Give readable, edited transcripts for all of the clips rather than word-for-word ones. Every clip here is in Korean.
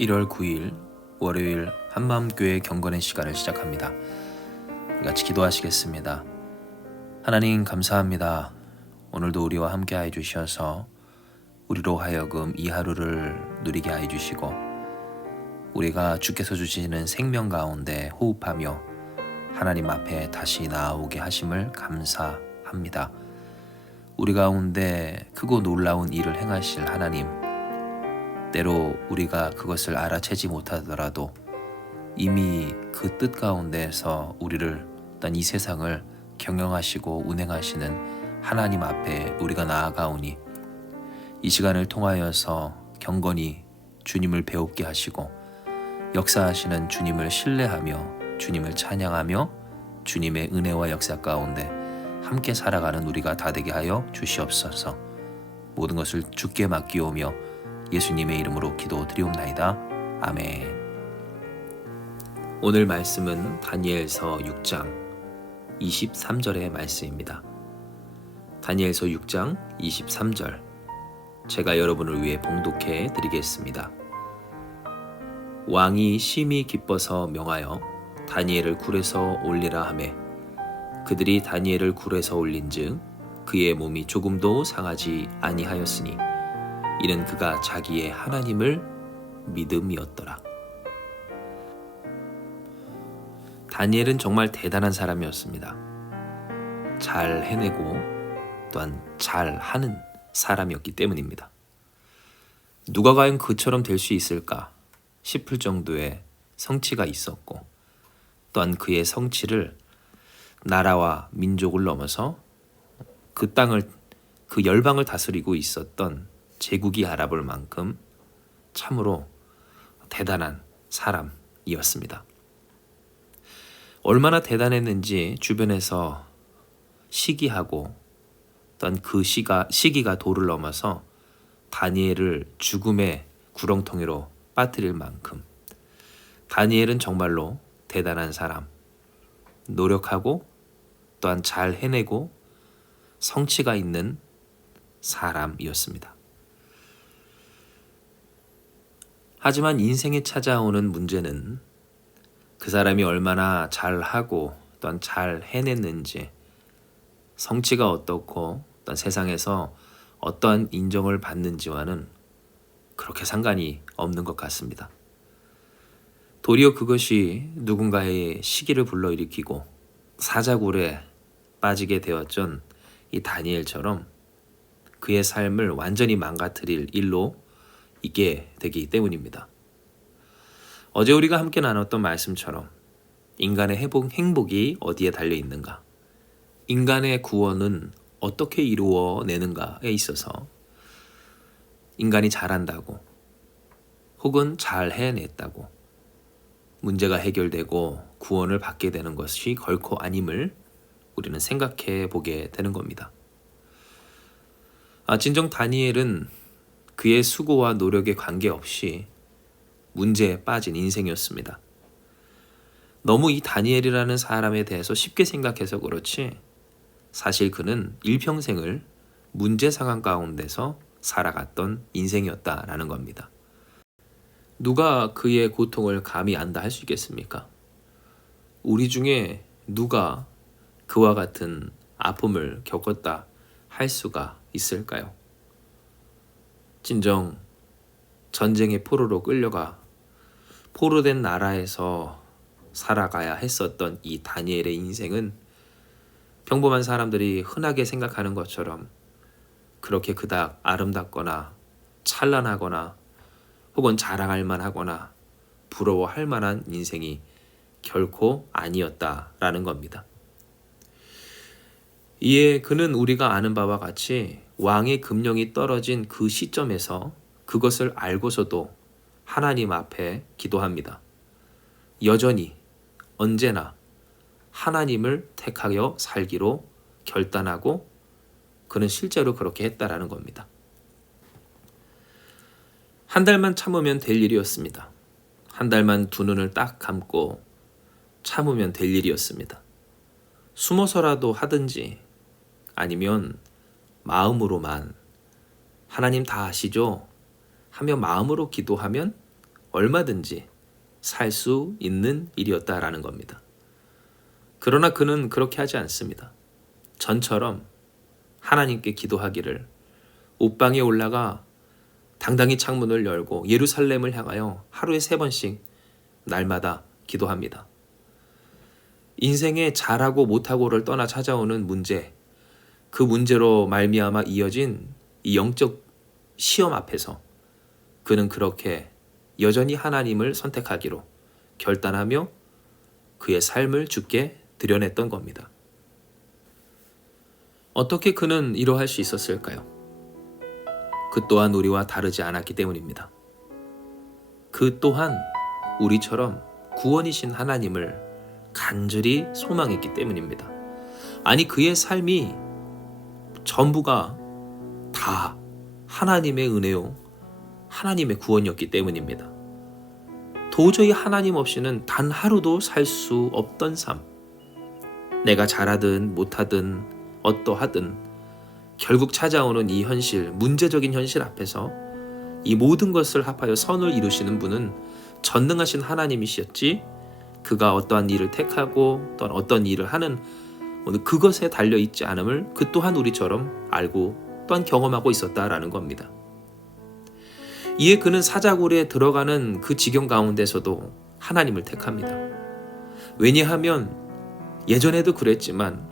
1월 9일 월요일 한마음교회 경건의 시간을 시작합니다. 같이 기도하시겠습니다. 하나님 감사합니다. 오늘도 우리와 함께 해주셔서 우리로 하여금 이 하루를 누리게 해주시고 우리가 주께서 주시는 생명 가운데 호흡하며 하나님 앞에 다시 나아오게 하심을 감사합니다. 우리 가운데 크고 놀라운 일을 행하실 하나님, 때로 우리가 그것을 알아채지 못하더라도 이미 그 뜻 가운데에서 우리를 어떤 이 세상을 경영하시고 운행하시는 하나님 앞에 우리가 나아가오니 이 시간을 통하여서 경건히 주님을 배웁게 하시고 역사하시는 주님을 신뢰하며 주님을 찬양하며 주님의 은혜와 역사 가운데 함께 살아가는 우리가 다 되게 하여 주시옵소서. 모든 것을 주께 맡기오며 예수님의 이름으로 기도드리옵나이다. 아멘. 오늘 말씀은 다니엘서 6장 23절의 말씀입니다. 다니엘서 6장 23절, 제가 여러분을 위해 봉독해 드리겠습니다. 왕이 심히 기뻐서 명하여 다니엘을 굴에서 올리라 하매 그들이 다니엘을 굴에서 올린즉 그의 몸이 조금도 상하지 아니하였으니 이는 그가 자기의 하나님을 믿음이었더라. 다니엘은 정말 대단한 사람이었습니다. 잘 해내고 또한 잘하는 사람이었기 때문입니다. 누가 과연 그처럼 될 수 있을까 싶을 정도의 성취가 있었고, 또한 그의 성취를 나라와 민족을 넘어서 그 땅을, 그 열방을 다스리고 있었던 제국이 알아볼 만큼 참으로 대단한 사람이었습니다. 얼마나 대단했는지 주변에서 시기하고 또한 그 시기가 도를 넘어서 다니엘을 죽음의 구렁텅이로 빠뜨릴 만큼 다니엘은 정말로 대단한 사람, 노력하고 또한 잘 해내고 성취가 있는 사람이었습니다. 하지만 인생에 찾아오는 문제는 그 사람이 얼마나 잘하고 또한 잘 해냈는지, 성취가 어떻고 또한 세상에서 어떠한 인정을 받는지와는 그렇게 상관이 없는 것 같습니다. 도리어 그것이 누군가의 시기를 불러일으키고 사자굴에 빠지게 되었던 이 다니엘처럼 그의 삶을 완전히 망가뜨릴 일로 있게 되기 때문입니다. 어제 우리가 함께 나눴던 말씀처럼 인간의 행복이 어디에 달려 있는가, 인간의 구원은 어떻게 이루어내는가에 있어서 인간이 잘한다고 혹은 잘 해냈다고 문제가 해결되고 구원을 받게 되는 것이 결코 아님을 우리는 생각해 보게 되는 겁니다. 진정 다니엘은 그의 수고와 노력에 관계없이 문제에 빠진 인생이었습니다. 너무 이 다니엘이라는 사람에 대해서 쉽게 생각해서 그렇지 사실 그는 일평생을 문제 상황 가운데서 살아갔던 인생이었다라는 겁니다. 누가 그의 고통을 감히 안다 할 수 있겠습니까? 우리 중에 누가 그와 같은 아픔을 겪었다 할 수가 있을까요? 진정 전쟁의 포로로 끌려가 포로된 나라에서 살아가야 했었던 이 다니엘의 인생은 평범한 사람들이 흔하게 생각하는 것처럼 그렇게 그닥 아름답거나 찬란하거나 혹은 자랑할 만하거나 부러워할 만한 인생이 결코 아니었다라는 겁니다. 이에 그는 우리가 아는 바와 같이 왕의 금령이 떨어진 그 시점에서 그것을 알고서도 하나님 앞에 기도합니다. 여전히 언제나 하나님을 택하여 살기로 결단하고 그는 실제로 그렇게 했다라는 겁니다. 한 달만 참으면 될 일이었습니다. 한 달만 두 눈을 딱 감고 참으면 될 일이었습니다. 숨어서라도 하든지 아니면 마음으로만 하나님 다 아시죠? 하며 마음으로 기도하면 얼마든지 살 수 있는 일이었다라는 겁니다. 그러나 그는 그렇게 하지 않습니다. 전처럼 하나님께 기도하기를 옷방에 올라가 당당히 창문을 열고 예루살렘을 향하여 하루에 3번씩 날마다 기도합니다. 인생의 잘하고 못하고를 떠나 찾아오는 문제, 그 문제로 말미암아 이어진 이 영적 시험 앞에서 그는 그렇게 여전히 하나님을 선택하기로 결단하며 그의 삶을 주께 드려냈던 겁니다. 어떻게 그는 이러할 수 있었을까요? 그 또한 우리와 다르지 않았기 때문입니다. 그 또한 우리처럼 구원이신 하나님을 간절히 소망했기 때문입니다. 아니, 그의 삶이 전부가 다 하나님의 은혜요, 하나님의 구원이었기 때문입니다. 도저히 하나님 없이는 단 하루도 살 수 없던 삶. 내가 잘하든 못하든 어떠하든 결국 찾아오는 이 현실, 문제적인 현실 앞에서 이 모든 것을 합하여 선을 이루시는 분은 전능하신 하나님이셨지, 그가 어떠한 일을 택하고 또한 어떤 일을 하는 그것에 달려있지 않음을 그 또한 우리처럼 알고 또한 경험하고 있었다라는 겁니다. 이에 그는 사자굴에 들어가는 그 지경 가운데서도 하나님을 택합니다. 왜냐하면 예전에도 그랬지만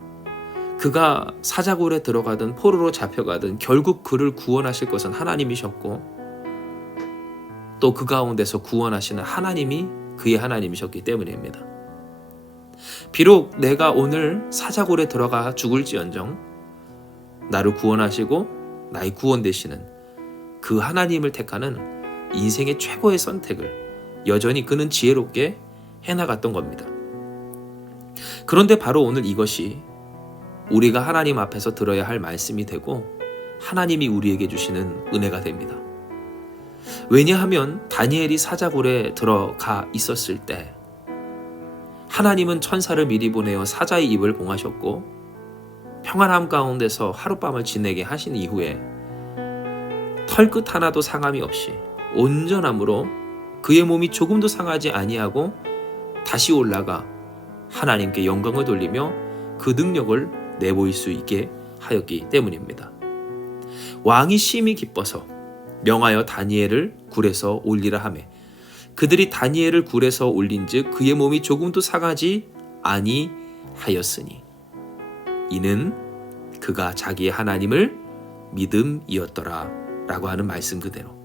그가 사자굴에 들어가든 포로로 잡혀가든 결국 그를 구원하실 것은 하나님이셨고 또 그 가운데서 구원하시는 하나님이 그의 하나님이셨기 때문입니다. 비록 내가 오늘 사자굴에 들어가 죽을지언정 나를 구원하시고 나의 구원 되시는 그 하나님을 택하는 인생의 최고의 선택을 여전히 그는 지혜롭게 해나갔던 겁니다. 그런데 바로 오늘 이것이 우리가 하나님 앞에서 들어야 할 말씀이 되고 하나님이 우리에게 주시는 은혜가 됩니다. 왜냐하면 다니엘이 사자굴에 들어가 있었을 때 하나님은 천사를 미리 보내어 사자의 입을 봉하셨고 평안함 가운데서 하룻밤을 지내게 하신 이후에 털끝 하나도 상함이 없이 온전함으로 그의 몸이 조금도 상하지 아니하고 다시 올라가 하나님께 영광을 돌리며 그 능력을 내보일 수 있게 하였기 때문입니다. 왕이 심히 기뻐서 명하여 다니엘을 굴에서 올리라 하매 그들이 다니엘을 굴에서 올린즉 그의 몸이 조금도 상하지 아니하였으니 이는 그가 자기의 하나님을 믿음이었더라 라고 하는 말씀 그대로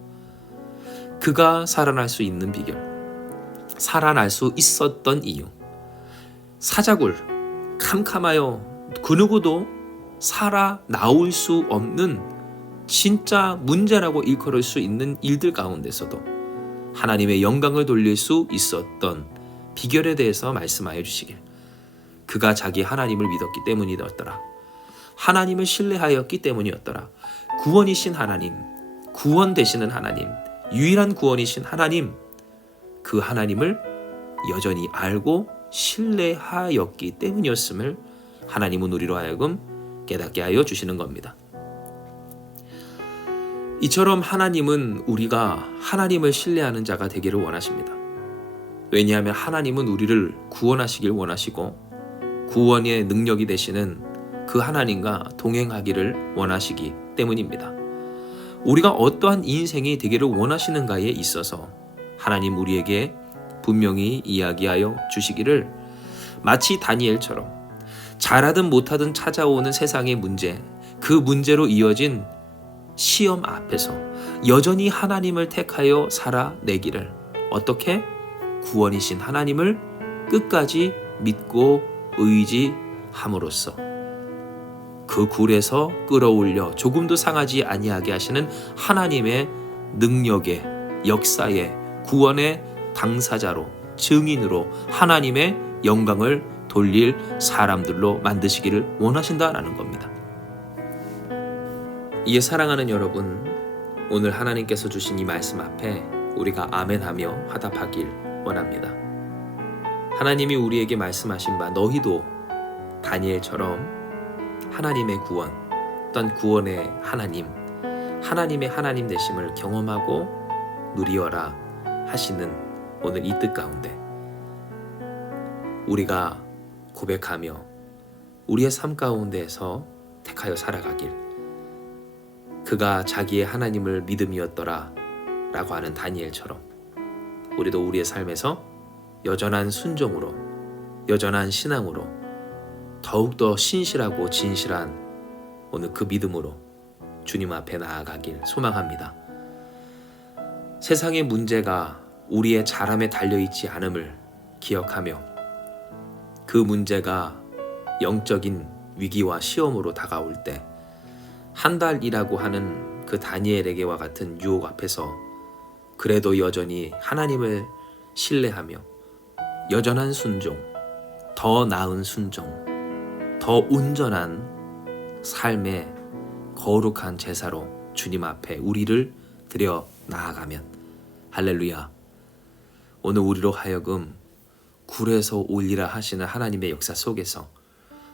그가 살아날 수 있는 비결, 살아날 수 있었던 이유, 사자굴 캄캄하여 그 누구도 살아나올 수 없는 진짜 문제라고 일컬을 수 있는 일들 가운데서도 하나님의 영광을 돌릴 수 있었던 비결에 대해서 말씀하여 주시길. 그가 자기 하나님을 믿었기 때문이었더라. 하나님을 신뢰하였기 때문이었더라. 구원이신 하나님, 구원 되시는 하나님, 유일한 구원이신 하나님, 그 하나님을 여전히 알고 신뢰하였기 때문이었음을 하나님은 우리로 하여금 깨닫게 하여 주시는 겁니다. 이처럼 하나님은 우리가 하나님을 신뢰하는 자가 되기를 원하십니다. 왜냐하면 하나님은 우리를 구원하시길 원하시고 구원의 능력이 되시는 그 하나님과 동행하기를 원하시기 때문입니다. 우리가 어떠한 인생이 되기를 원하시는가에 있어서 하나님 우리에게 분명히 이야기하여 주시기를 마치 다니엘처럼 잘하든 못하든 찾아오는 세상의 문제, 그 문제로 이어진 시험 앞에서 여전히 하나님을 택하여 살아내기를 어떻게? 구원이신 하나님을 끝까지 믿고 의지함으로써 그 굴에서 끌어올려 조금도 상하지 아니하게 하시는 하나님의 능력의 역사의 구원의 당사자로 증인으로 하나님의 영광을 돌릴 사람들로 만드시기를 원하신다라는 겁니다. 이에 사랑하는 여러분, 오늘 하나님께서 주신 이 말씀 앞에 우리가 아멘하며 화답하길 원합니다. 하나님이 우리에게 말씀하신 바 너희도 다니엘처럼 하나님의 구원, 어떤 구원의 하나님, 하나님의 하나님 되심을 경험하고 누리어라 하시는 오늘 이 뜻 가운데 우리가 고백하며 우리의 삶 가운데에서 택하여 살아가길, 그가 자기의 하나님을 믿음이었더라 라고 하는 다니엘처럼 우리도 우리의 삶에서 여전한 순종으로, 여전한 신앙으로, 더욱더 신실하고 진실한 오늘 그 믿음으로 주님 앞에 나아가길 소망합니다. 세상의 문제가 우리의 잘함에 달려있지 않음을 기억하며 그 문제가 영적인 위기와 시험으로 다가올 때 한 달이라고 하는 그 다니엘에게와 같은 유혹 앞에서 그래도 여전히 하나님을 신뢰하며 여전한 순종, 더 나은 순종, 더 온전한 삶의 거룩한 제사로 주님 앞에 우리를 드려 나아가면, 할렐루야, 오늘 우리로 하여금 굴에서 올리라 하시는 하나님의 역사 속에서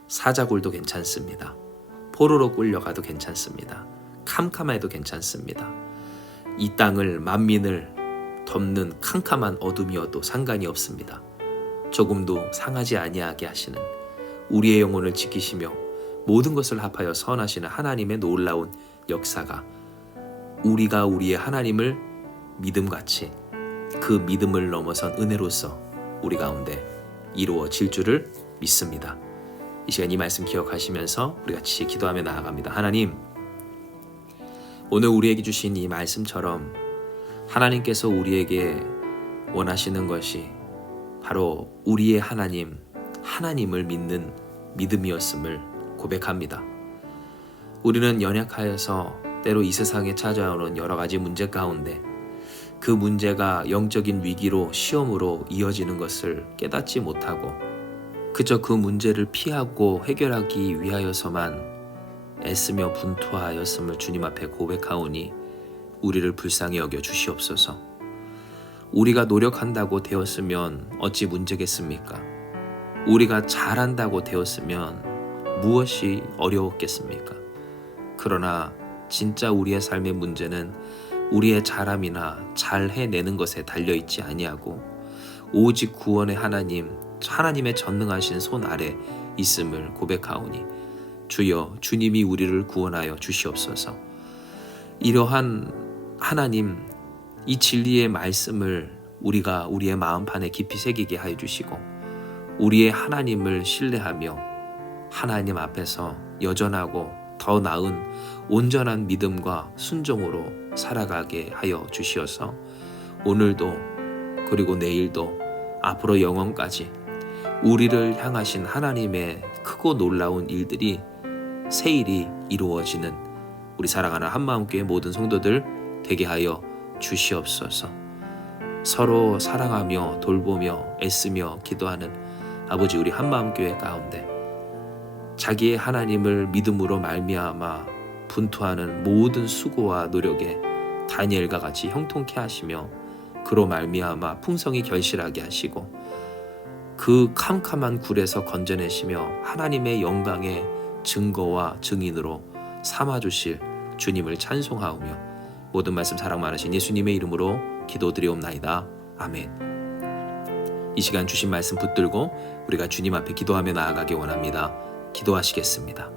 사자굴도 괜찮습니다. 포로로 끌려가도 괜찮습니다. 캄캄해도 괜찮습니다. 이 땅을 만민을 덮는 캄캄한 어둠이어도 상관이 없습니다. 조금도 상하지 아니하게 하시는, 우리의 영혼을 지키시며 모든 것을 합하여 선하시는 하나님의 놀라운 역사가 우리가 우리의 하나님을 믿음같이 그 믿음을 넘어선 은혜로서 우리 가운데 이루어질 줄을 믿습니다. 이 시간 이 말씀 기억하시면서 우리 같이 기도하며 나아갑니다. 하나님, 오늘 우리에게 주신 이 말씀처럼 하나님께서 우리에게 원하시는 것이 바로 우리의 하나님을 믿는 믿음이었음을 고백합니다. 우리는 연약하여서 때로 이 세상에 찾아오는 여러 가지 문제 가운데 그 문제가 영적인 위기로 시험으로 이어지는 것을 깨닫지 못하고 그저 그 문제를 피하고 해결하기 위하여서만 애쓰며 분투하였음을 주님 앞에 고백하오니 우리를 불쌍히 여겨 주시옵소서. 우리가 노력한다고 되었으면 어찌 문제겠습니까? 우리가 잘한다고 되었으면 무엇이 어려웠겠습니까? 그러나 진짜 우리의 삶의 문제는 우리의 잘함이나 잘 해내는 것에 달려있지 아니하고 오직 구원의 하나님의 전능하신 손 아래 있음을 고백하오니 주여, 주님이 우리를 구원하여 주시옵소서. 이러한 하나님, 이 진리의 말씀을 우리가 우리의 마음판에 깊이 새기게 하여 주시고 우리의 하나님을 신뢰하며 하나님 앞에서 여전하고 더 나은 온전한 믿음과 순종으로 살아가게 하여 주시어서 오늘도 그리고 내일도 앞으로 영원까지 우리를 향하신 하나님의 크고 놀라운 일들이 세일이 이루어지는 우리 사랑하는 한마음교회 모든 성도들 되게 하여 주시옵소서. 서로 사랑하며 돌보며 애쓰며 기도하는 아버지 우리 한마음교회 가운데 자기의 하나님을 믿음으로 말미암아 분투하는 모든 수고와 노력에 다니엘과 같이 형통케 하시며 그로 말미암아 풍성히 결실하게 하시고 그 캄캄한 굴에서 건져내시며 하나님의 영광의 증거와 증인으로 삼아주실 주님을 찬송하오며 모든 말씀 사랑 많으신 예수님의 이름으로 기도드리옵나이다. 아멘. 이 시간 주신 말씀 붙들고 우리가 주님 앞에 기도하며 나아가기 원합니다. 기도하시겠습니다.